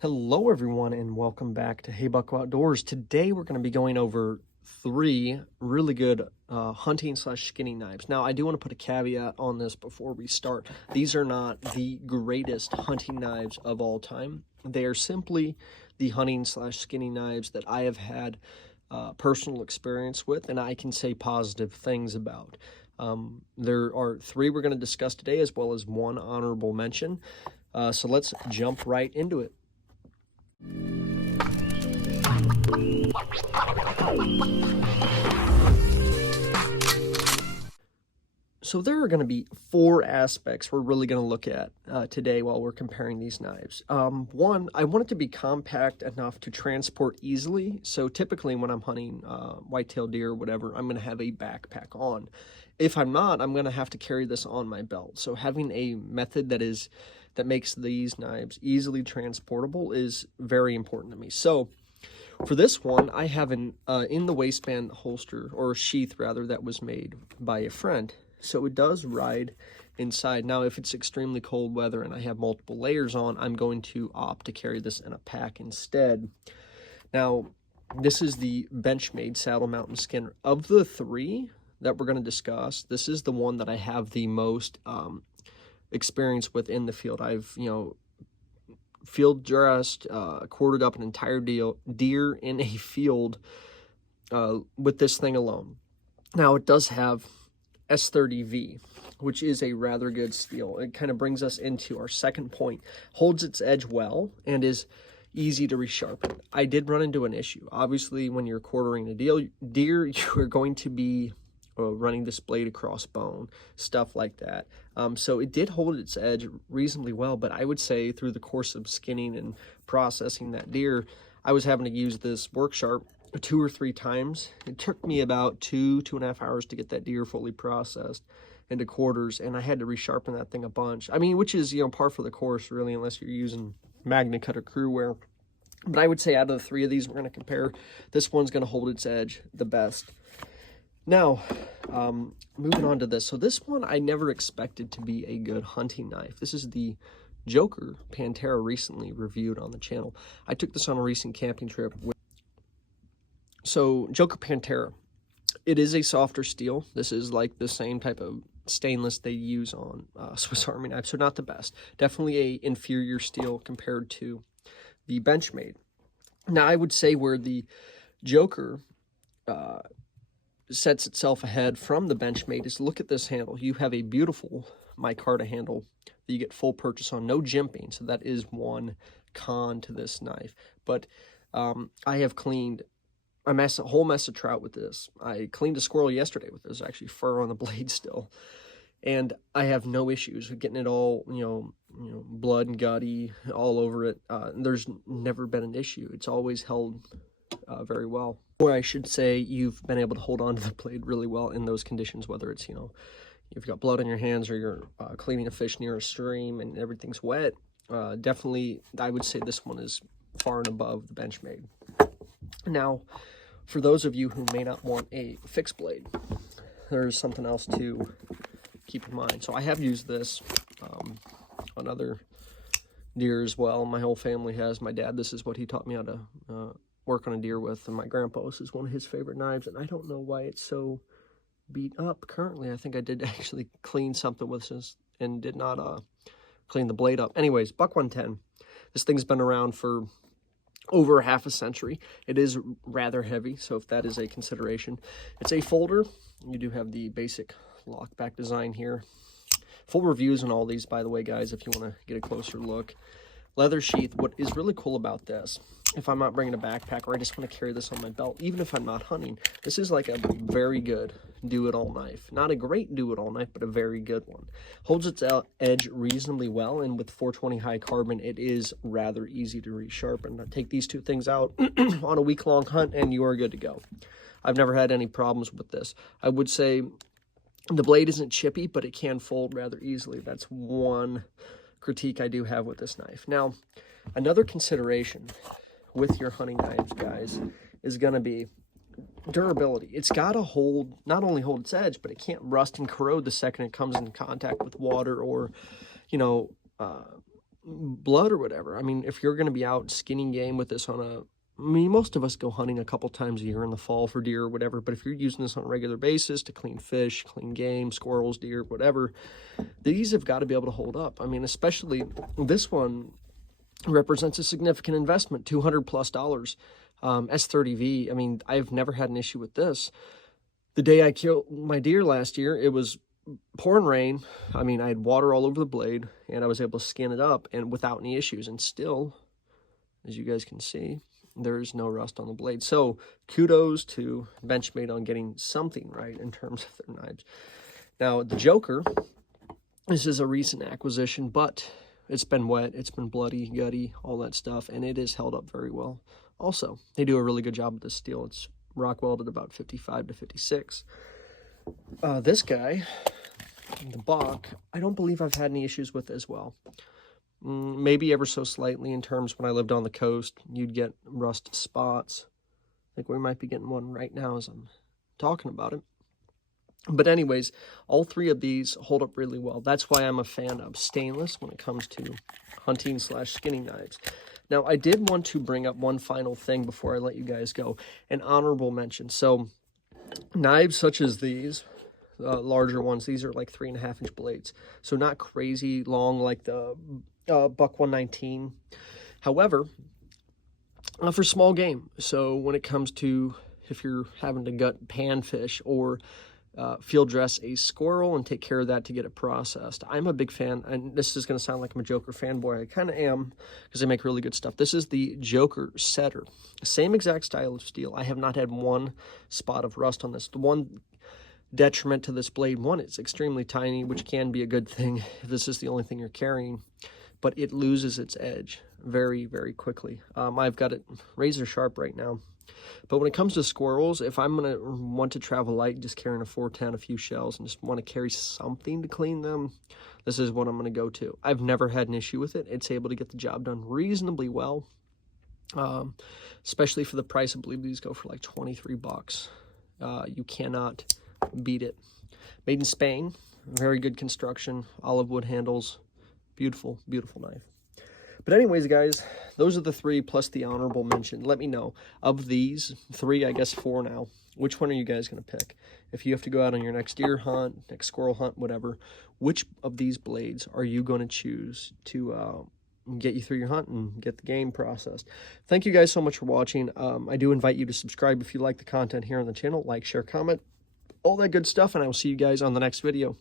Hello everyone and welcome back to Hey Bucko Outdoors. Today we're going to be going over three really good hunting slash skinning knives. Now I do want to put a caveat on this before we start. These are not the greatest hunting knives of all time. They are simply the hunting slash skinning knives that I have had personal experience with and I can say positive things about. There are three we're going to discuss today as well as one honorable mention. So let's jump right into it. So there are going to be four aspects we're really going to look at today while we're comparing these knives. One, I want it to be compact enough to transport easily. So typically when I'm hunting whitetail deer or whatever, I'm going to have a backpack on. If I'm not, I'm going to have to carry this on my belt. So having a method that makes these knives easily transportable is very important to me. So for this one, I have an in the waistband holster, or sheath rather, that was made by a friend. So it does ride inside. Now, if it's extremely cold weather and I have multiple layers on, I'm going to opt to carry this in a pack instead. Now, this is the Benchmade Saddle Mountain Skinner. Of the three that we're going to discuss, this is the one that I have the most experience with in the field. I've, field dressed, quartered up an entire deer in a field with this thing alone. Now, it does have S30V, which is a rather good steel. It kind of brings us into our second point. Holds its edge well and is easy to resharpen. I did run into an issue. Obviously, when you're quartering a deer, you're going to be running this blade across bone, stuff like that. So it did hold its edge reasonably well, but I would say through the course of skinning and processing that deer, I was having to use this work sharp 2 or 3 times. It took me about 2.5 hours to get that deer fully processed into quarters, and I had to resharpen that thing a bunch. I mean, which is, par for the course, really, unless you're using Magna Cutter crew wear. But I would say out of the three of these we're going to compare, this one's going to hold its edge the best. Now, moving on to this. So this one I never expected to be a good hunting knife. This is the Joker Pantera, recently reviewed on the channel. I took this on a recent camping trip. So Joker Pantera, it is a softer steel. This is like the same type of stainless they use on Swiss Army knives, so not the best. Definitely a inferior steel compared to the Benchmade. Now, I would say where the Joker sets itself ahead from the Benchmade is, look at this handle. You have a beautiful micarta handle that you get full purchase on, no jimping, so that is one con to this knife. But I have cleaned a whole mess of trout with this. I cleaned a squirrel yesterday with this, actually fur on the blade still, and I have no issues with getting it all, blood and gutty all over it. There's never been an issue. It's always held very well. Or I should say, you've been able to hold on to the blade really well in those conditions, whether it's, you've got blood on your hands or you're cleaning a fish near a stream and everything's wet. Definitely, I would say this one is far and above the Benchmade. Now, for those of you who may not want a fixed blade, there's something else to keep in mind. So I have used this on other deer as well. My whole family has. My dad, this is what he taught me how to work on a deer with, and my grandpa, this is one of his favorite knives, and I don't know why it's so beat up currently. I think I did actually clean something with this and did not clean the blade up. Anyways, Buck 110. This thing's been around for over half a century. It is rather heavy, so if that is a consideration. It's a folder. You do have the basic lockback design here. Full reviews on all these, by the way, guys, if you want to get a closer look. Leather sheath. What is really cool about this, if I'm not bringing a backpack or I just want to carry this on my belt, even if I'm not hunting, this is like a very good do-it-all knife. Not a great do-it-all knife, but a very good one. Holds its edge reasonably well, and with 420 high carbon, it is rather easy to resharpen. Take these two things out on a week-long hunt, and you are good to go. I've never had any problems with this. I would say the blade isn't chippy, but it can fold rather easily. That's one critique I do have with this knife. Now, another consideration with your hunting knives, guys, is going to be durability. It's got to hold, not only hold its edge, but it can't rust and corrode the second it comes in contact with water or, blood or whatever. I mean, if you're going to be out skinning game with this on a, I mean, most of us go hunting a couple times a year in the fall for deer or whatever, but if you're using this on a regular basis to clean fish, clean game, squirrels, deer, whatever, these have got to be able to hold up. I mean, especially this one represents a significant investment, $200+ S30V. I mean, I've never had an issue with this. The day I killed my deer last year, it was pouring rain. I mean, I had water all over the blade, and I was able to skin it up and without any issues. And still, as you guys can see, there's no rust on the blade. So kudos to Benchmade on getting something right in terms of their knives. Now, the Joker, this is a recent acquisition, but it's been wet, it's been bloody, gutty, all that stuff, and it has held up very well. Also, they do a really good job with this steel. It's rock welded about 55 to 56. This guy, the Bach, I don't believe I've had any issues with as well. Maybe ever so slightly in terms when I lived on the coast, you'd get rust spots. I think we might be getting one right now as I'm talking about it. But anyways, all three of these hold up really well. That's why I'm a fan of stainless when it comes to hunting / skinning knives. Now, I did want to bring up one final thing before I let you guys go, an honorable mention. So knives such as these, larger ones, these are like 3.5-inch blades. So not crazy long like the Buck 119. However, for small game. So when it comes to if you're having to gut panfish or field dress a squirrel and take care of that to get it processed, I'm a big fan, and this is going to sound like I'm a Joker fanboy. I kind of am, because they make really good stuff. This is the Joker Setter. Same exact style of steel. I have not had one spot of rust on this. The one detriment to this blade, one, it's extremely tiny, which can be a good thing if this is the only thing you're carrying, but it loses its edge very, very quickly. I've got it razor sharp right now. But when it comes to squirrels, if I'm going to want to travel light, just carrying a 410, a few shells, and just want to carry something to clean them, this is what I'm going to go to. I've never had an issue with it. It's able to get the job done reasonably well, especially for the price. I believe these go for like 23 bucks. You cannot beat it. Made in Spain, very good construction, olive wood handles, beautiful, beautiful knife. But anyways, guys, those are the three plus the honorable mention. Let me know, of these three, I guess 4 now, which one are you guys going to pick? If you have to go out on your next deer hunt, next squirrel hunt, whatever, which of these blades are you going to choose to get you through your hunt and get the game processed? Thank you guys so much for watching. I do invite you to subscribe if you like the content here on the channel. Like, share, comment, all that good stuff, and I will see you guys on the next video.